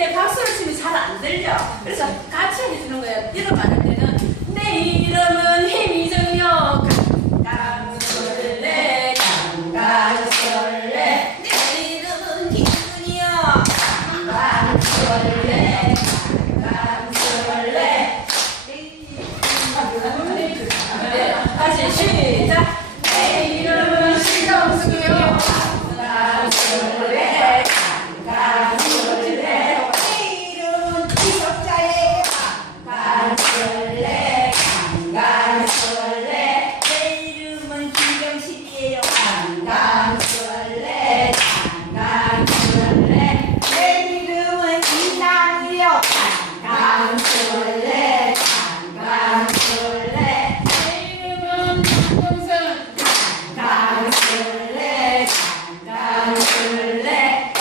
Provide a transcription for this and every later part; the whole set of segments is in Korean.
때 박수를 치면 잘 안 들려. 그래서 같이 해주는 거예요. 이름 말할 때는 내 이름은 해미정이요. 강강술래 강강술래 내 이름은 김근이요. 강강술래 강강술래 네, 다시 시작. 내 이름은 신동숙이요. 강강술래 강강술래 내 이름은 기석자예요 강강술래 강강술래 내 이름은 김경식이에요 강강술래 강강술래 내 이름은 이남이요 강강술래 강강술래 내 이름은 박동선. 강술래 강술래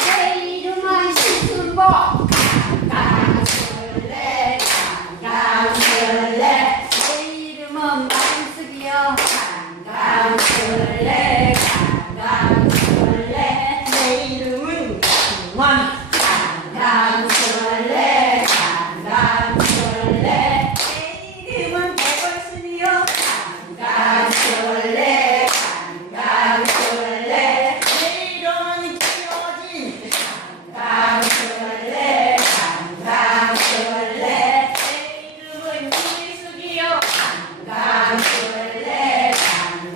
내 이름은 신순보 강술래 강술래 내 이름은 만숙이요 강술래 강술래 내 이름은 강원 강술래 강술래 내 이름은 백월순이요 강술래 강술래 내 이름은 김효진 강술래 강술래 내 이름은 김숙이요 강술래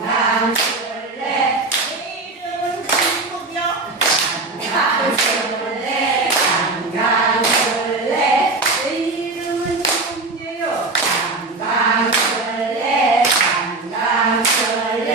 강술래 내 이름은 김국이요 강술래 강술래 내 이름은 김재요 강술래 강술래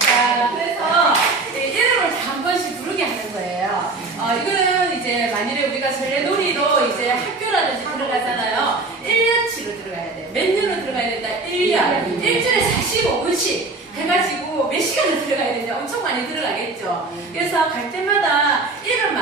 자, 그래서 이제 이름을 다 한 번씩 부르게 하는 거예요. 어, 이거는 이제 만일에 우리가 설레놀이로 이제 학교라든지 들어가잖아요. 1년치로 들어가야 돼. 몇 년으로 들어가야 된다? 1년. 일주일에 45분씩 해가지고 몇 시간을 들어가야 되냐? 엄청 많이 들어가겠죠. 그래서 갈 때마다 이름 말